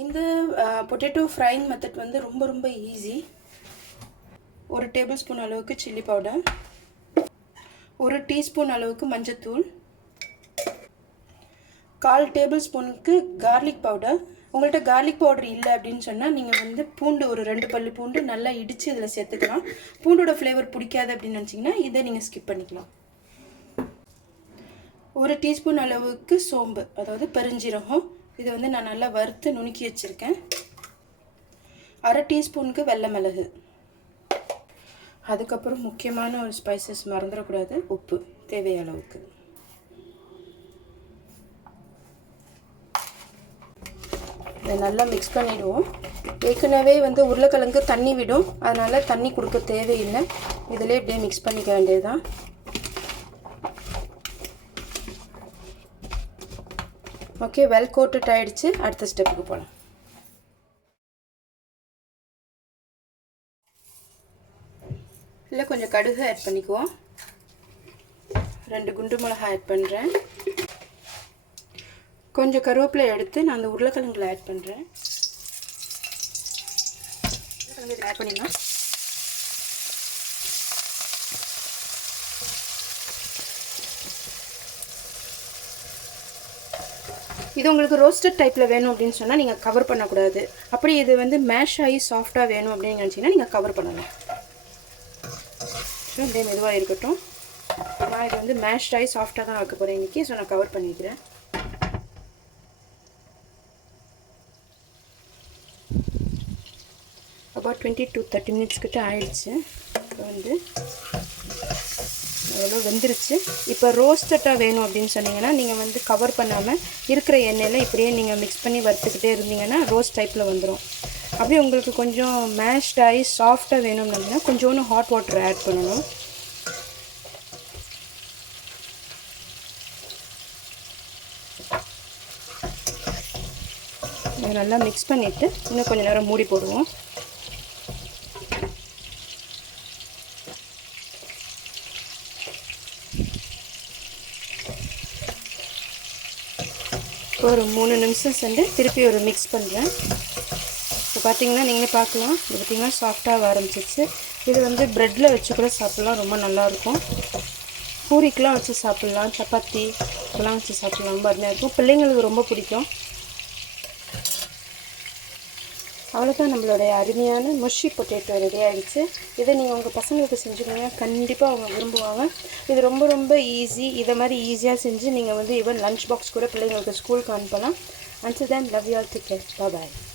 இந்த potato frying method வந்து ரொம்ப ஈஸி. 1 டேபிள் ஸ்பூன் அளவுக்கு சில்லி பவுடர், 1 டீஸ்பூன் அளவுக்கு மஞ்சத்தூள், 1/4 டேபிள் ஸ்பூனுக்கு கார்லிக் பவுடர். உங்கள்கிட்ட கார்லிக் பவுடர் இல்லை அப்படின்னு சொன்னால் நீங்கள் வந்து பூண்டு ஒரு 2 பல்லு பூண்டு நல்லா இடித்து இதில் சேர்த்துக்கலாம். பூண்டோட ஃப்ளேவர் பிடிக்காது அப்படின்னு நினச்சிங்கன்னா இதை நீங்கள் ஸ்கிப் பண்ணிக்கலாம். 1 டீஸ்பூன் அளவுக்கு சோம்பு, அதாவது பெருஞ்சீரகம், இதை வந்து நான் நல்லா வறுத்து நுணுக்கி வச்சுருக்கேன். 1/2 டீஸ்பூனுக்கு வெள்ளை மிளகு. அதுக்கப்புறம் முக்கியமான ஒரு ஸ்பைசஸ் மறந்துடக்கூடாது, உப்பு தேவையான அளவுக்கு. இதை நல்லா மிக்ஸ் பண்ணிவிடுவோம். ஏற்கனவே வந்து உருளைக்கிழங்கு தண்ணி விடும், அதனால் தண்ணி கொடுக்க தேவையில்லை. இதிலே இப்படியே மிக்ஸ் பண்ணிக்க வேண்டியது தான். ஓகே, வெல் கோட்டட் ஆகிடுச்சு. அடுத்த ஸ்டெப்புக்கு போகலாம். இல்லை கொஞ்சம் கடுகு ஆட் பண்ணிக்குவோம். 2 குண்டு மிளகாய் ஆட் பண்ணுறேன். கொஞ்சம் கருவேப்பிலை எடுத்து நான் அந்த உருளைக்கிழங்குல ஆட் பண்ணுறேன். உருளைக்கிழங்கு ஆட் பண்ணிடலாம். இது உங்களுக்கு ரோஸ்டட் டைப்பில் வேணும் அப்படின்னு சொன்னால் நீங்கள் கவர் பண்ணக்கூடாது. அப்படி இது வந்து மேஷ் ஆகி சாஃப்டாக வேணும் அப்படின்னு நினச்சிங்கன்னா நீங்கள் கவர் பண்ணலாம். ஸோ இப்படியே மெதுவாக இருக்கட்டும். நான் இது வந்து மேஷ் ஆகி சாஃப்டாக தான் வைக்க போகிறேன் இன்றைக்கி. ஸோ நான் கவர் பண்ணிக்கிறேன். about 20 to 30 minutes கிட்ட ஆயிடுச்சு. இப்போ வந்து எவ்வளோ வெந்துருச்சு. இப்போ ரோஸ்டட்டாக வேணும் அப்படின்னு சொன்னீங்கன்னா நீங்கள் வந்து கவர் பண்ணாமல் இருக்கிற எண்ணெயில் இப்படியே நீங்கள் மிக்ஸ் பண்ணி வறுத்துக்கிட்டே இருந்தீங்கன்னா ரோஸ்ட் டைப்பில் வந்துடும். அப்படியே உங்களுக்கு கொஞ்சம் மேஷ்ட் ஆகி சாஃப்டாக வேணும் அப்படின்னா கொஞ்சோன்னு ஹாட் வாட்டர் ஆட் பண்ணணும். இதை நல்லா மிக்ஸ் பண்ணிவிட்டு இன்னும் கொஞ்சம் நேரம் மூடி போடுவோம். ஒரு 3 நிமிஷம் சென்று திருப்பி ஒரு மிக்ஸ் பண்ணுறேன். இப்போ பார்த்தீங்கன்னா நீங்களே பார்க்கலாம், இது பார்த்திங்கன்னா சாஃப்டாக ஆரம்பிச்சிச்சு. இது வந்து ப்ரெட்டில் வச்சு கூட சாப்பிட்லாம், ரொம்ப நல்லாயிருக்கும். பூரிக்கெலாம் வச்சு சாப்பிட்லாம், சப்பாத்தி இதெல்லாம் வச்சு சாப்பிட்லாம், ரொம்ப அருமையாக இருக்கும். பிள்ளைங்களுக்கு ரொம்ப பிடிக்கும். அவ்வளோதான், நம்மளுடைய அருமையான முஷி பொட்டேட்டோ ரெடி ஆகிடுச்சு. இதை நீங்கள் உங்கள் பசங்களுக்கு செஞ்சுக்கோங்க, கண்டிப்பாக அவங்க விரும்புவாங்க. இது ரொம்ப ஈஸி. இதை மாதிரி ஈஸியாக செஞ்சு நீங்கள் வந்து ஈவன் லஞ்ச் பாக்ஸ் கூட பிள்ளைங்களுக்கு ஸ்கூலுக்கு அனுப்பலாம். Until then, love you all. Take care. Bye bye.